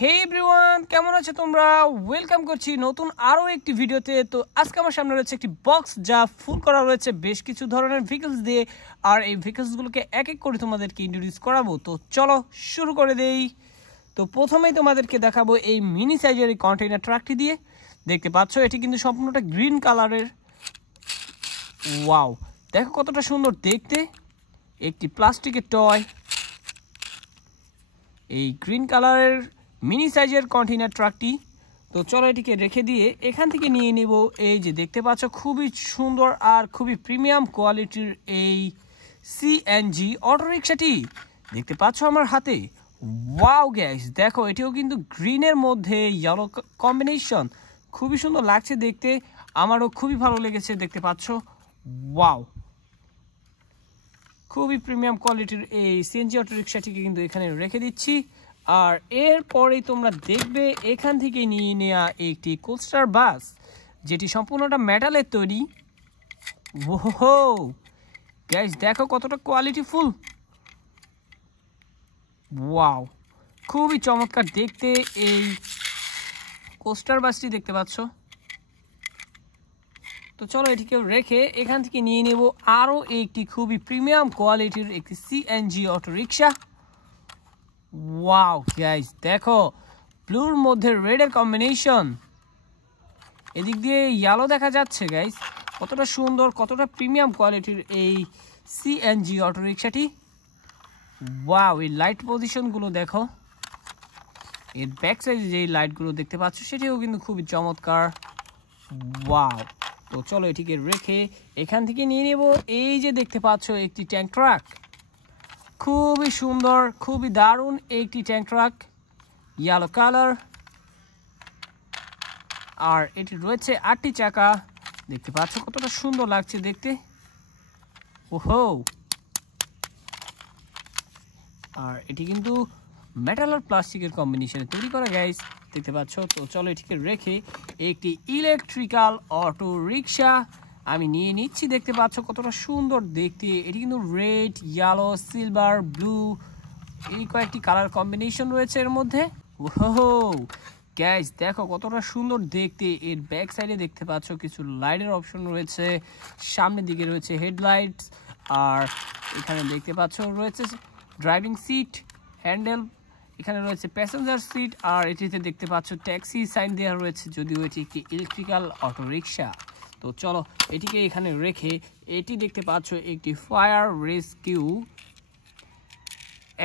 হে everyone, কেমন আছো তোমরা? ওয়েলকাম করছি নতুন আরও একটি ভিডিওতে। তো আজকে আমার সামনে রয়েছে একটি বক্স যা ফুল করা রয়েছে বেশ কিছু ধরনের ভেহিকলস দিয়ে, আর এই ভেহিকলসগুলোকে এক এক করে তোমাদেরকে ইন্ট্রোডিউস করাবো। তো চলো শুরু করে দেই। তো প্রথমেই তোমাদেরকে দেখাবো এই মিনি সাইজের এই কন্টেইনার ট্রাকটি দিয়ে। দেখতে পাচ্ছ এটি কিন্তু সম্পূর্ণটা গ্রিন কালারের। ওয়াও, দেখো কতটা সুন্দর দেখতে। একটি প্লাস্টিকের টয়, এই গ্রিন কালারের মিনি সাইজের কন্টেইনার ট্রাকটি। তো চলো এটিকে রেখে দিয়ে এখান থেকে নিয়ে নিব এই যে দেখতে পাচ্ছ খুবই সুন্দর আর খুবই প্রিমিয়াম কোয়ালিটির এই সিএনজি অটোরিকশাটি দেখতে পাচ্ছ আমার হাতে। ওয়াও গাইস, দেখো এটিও কিন্তু গ্রিনের মধ্যে ইয়েলো কম্বিনেশন, খুবই সুন্দর লাগছে দেখতে, আমারও খুবই ভালো লেগেছে। দেখতে পাচ্ছ ওয়াও, খুবই প্রিমিয়াম কোয়ালিটির এই সিএনজি অটোরিকশাটিকে কিন্তু এখানে রেখে দিচ্ছি। আর এরপরেই তোমরা দেখবে এখান থেকে নিয়ে নেওয়া একটি কোস্টার বাস, যেটি সম্পূর্ণটা মেটালের তৈরি। ওহো গাইস, দেখো কতটা কোয়ালিটিফুল। ওয়াও, খুবই চমৎকার দেখতে এই কোস্টার বাসটি দেখতে পাচ্ছ। তো চলো এটিকে রেখে এখান থেকে নিয়ে নেব আরও একটি খুবই প্রিমিয়াম কোয়ালিটির একটি সিএনজি অটোরিকশা। ওয়াও গাইস, দেখো ব্লুর মধ্যে রেডের কম্বিনেশন, এদিক দিয়ে ইয়েলো দেখা যাচ্ছে গাইস। কতটা সুন্দর, কতটা প্রিমিয়াম কোয়ালিটির এই সিএনজি অটোরিকশাটি। ওয়াও, এই লাইট পজিশনগুলো দেখো, এর ব্যাক সাইডে যে লাইটগুলো দেখতে পাচ্ছ সেটিও কিন্তু খুবই চমৎকার। ওয়াও, তো চলো এটিকে রেখে এখান থেকে নিয়ে নেব এই যে দেখতে পাচ্ছ একটি ট্যাঙ্ক ট্রাক। খুবই সুন্দর, খুবই দারুণ একটি ট্যাঙ্ক ট্রাক, ইয়েলো কালার। আর এটি রয়েছে 8টি চাকা, দেখতে পাচ্ছ কতটা সুন্দর লাগছে দেখতে। ওহো, আর এটি কিন্তু মেটাল আর প্লাস্টিকের কম্বিনেশনে তৈরি করা গাইস, দেখতে পাচ্ছ। তো চলো এটিকে রেখে একটি ইলেকট্রিক্যাল অটো রিক্সা আমি নিয়ে নিচ্ছি। দেখতে পাচ্ছ কতটা সুন্দর দেখতে, এটি কিন্তু রেড, ইয়েলো, সিলভার, ব্লু, এই কয়েকটি কালার কম্বিনেশন রয়েছে এর মধ্যে। ওহো গাইস, দেখো কতটা সুন্দর দেখতে। এর ব্যাক সাইডে দেখতে পাচ্ছ কিছু লাইটের অপশন রয়েছে, সামনের দিকে রয়েছে হেডলাইটস, আর এখানে দেখতে পাচ্ছ রয়েছে ড্রাইভিং সিট, হ্যান্ডেল, এখানে রয়েছে প্যাসেঞ্জার সিট, আর এটিতে দেখতে পাচ্ছ ট্যাক্সি সাইন দেওয়া রয়েছে, যদিও এটি একটি ইলেকট্রিক্যাল অটোরিকশা। তো চলো এটিকে এখানে রেখে এটি দেখতে পাচ্ছ একটি ফায়ার রেস্কিউ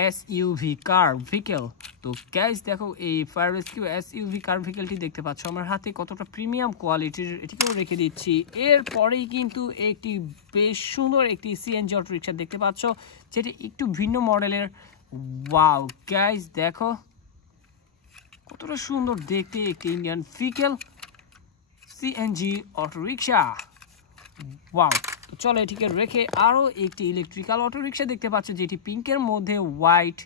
এসইউভি কার ভেহিকেল। তো গাইস দেখো এই ফায়ার রেস্কিউ এসইউভি কার ভেহিকেলটি দেখতে পাচ্ছ আমার হাতে, কতটা প্রিমিয়াম কোয়ালিটির, এটিকেও রেখে দিচ্ছি। এরপরেই কিন্তু একটি বেশ সুন্দর একটি সিএনজি অটোরিকশা দেখতে পাচ্ছ, যেটি একটু ভিন্ন মডেলের। ওয়াও গাইস, দেখো কতটা সুন্দর দেখতে একটি Indian vehicle CNG autorickshaw. Wow, তো চলো এটিকে রেখে আরও একটি ইলেকট্রিক্যাল অটোরিকশা দেখতে পাচ্ছ, যেটি পিঙ্কের মধ্যে হোয়াইট,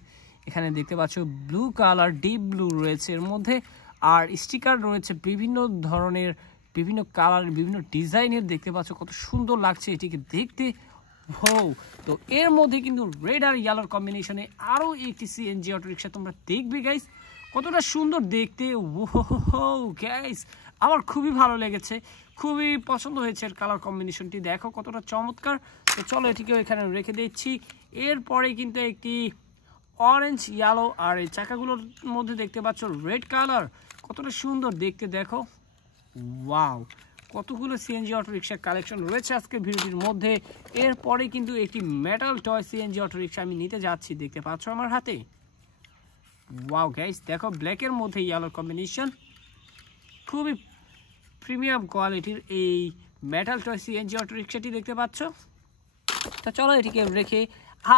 এখানে দেখতে পাচ্ছ ব্লু কালার, ডিপ ব্লু রয়েছে এর মধ্যে, আর স্টিকার রয়েছে বিভিন্ন ধরনের, বিভিন্ন কালার, বিভিন্ন ডিজাইনের। দেখতে পাচ্ছ কত সুন্দর লাগছে এটিকে দেখতে। হো, তো এর মধ্যে কিন্তু রেড আর ইয়েলোর কম্বিনেশনে আরও একটি সিএনজি অটোরিকশা তোমরা দেখবে গাইস, কতটা সুন্দর দেখতে। ওহো গাইস, আমার খুবই ভালো লেগেছে, খুবই পছন্দ হয়েছে এর কালার কম্বিনেশনটি, দেখো কতটা চমৎকার। তো চলো এটিকেও এখানে রেখে দিচ্ছি। এরপরে কিন্তু একটি অরেঞ্জ, ইয়েলো, আর এই চাকাগুলোর মধ্যে দেখতে পাচ্ছ রেড কালার, কতটা সুন্দর দেখতে দেখো। ওয়াও, কতগুলো সিএনজি অটোরিকশার কালেকশন রয়েছে আজকের ভিডিওটির মধ্যে। এরপরে কিন্তু একটি মেটাল টয় সিএনজি অটোরিকশা আমি নিতে যাচ্ছি, দেখতে পাচ্ছ আমার হাতে। ওয়াও গাইস, দেখো ব্ল্যাকের মধ্যে ইয়েলো কম্বিনেশন, খুবই প্রিমিয়াম কোয়ালিটির এই মেটাল টয় সিএনজি অটোরিকশাটি দেখতে পাচ্ছ। তা চলো এটিকে রেখে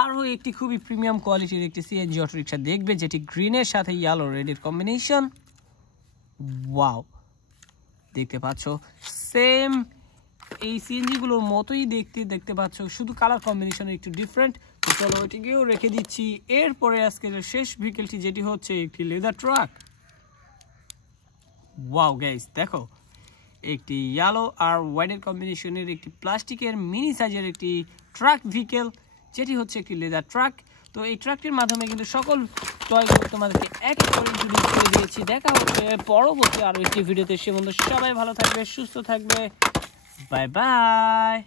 আরও একটি খুবই প্রিমিয়াম কোয়ালিটির একটি সিএনজি অটোরিকশা দেখবে, যেটি গ্রিনের সাথে ইয়েলো রেডের কম্বিনেশন। ওয়াও, দেখতে পাচ্ছ সেম এই সিএনজিগুলোর মতোই দেখতে পাচ্ছ, শুধু কালার কম্বিনেশন একটু ডিফারেন্ট। তো চলো এটিকেও রেখে দিচ্ছি। এরপরে আজকের শেষ ভেহিকেলটি, যেটি হচ্ছে একটি লেদার ট্রাক। ওয়াও গাইস, দেখো একটি ইয়েলো আর হোয়াইটের কম্বিনেশনের একটি প্লাস্টিকের মিনি সাইজের একটি ট্রাক ভেহিকেল, যেটি হচ্ছে একটি লেদার ট্রাক। তো এই ট্রাকটির মাধ্যমে কিন্তু সকল টয়গুলো তোমাদেরকে এক এক করে ইন্ট্রোডিউস করে দিয়েছি। দেখা হচ্ছে পরবর্তী আরও একটি ভিডিওতে। সে বন্ধু সবাই ভালো থাকবে, সুস্থ থাকবে। Bye bye.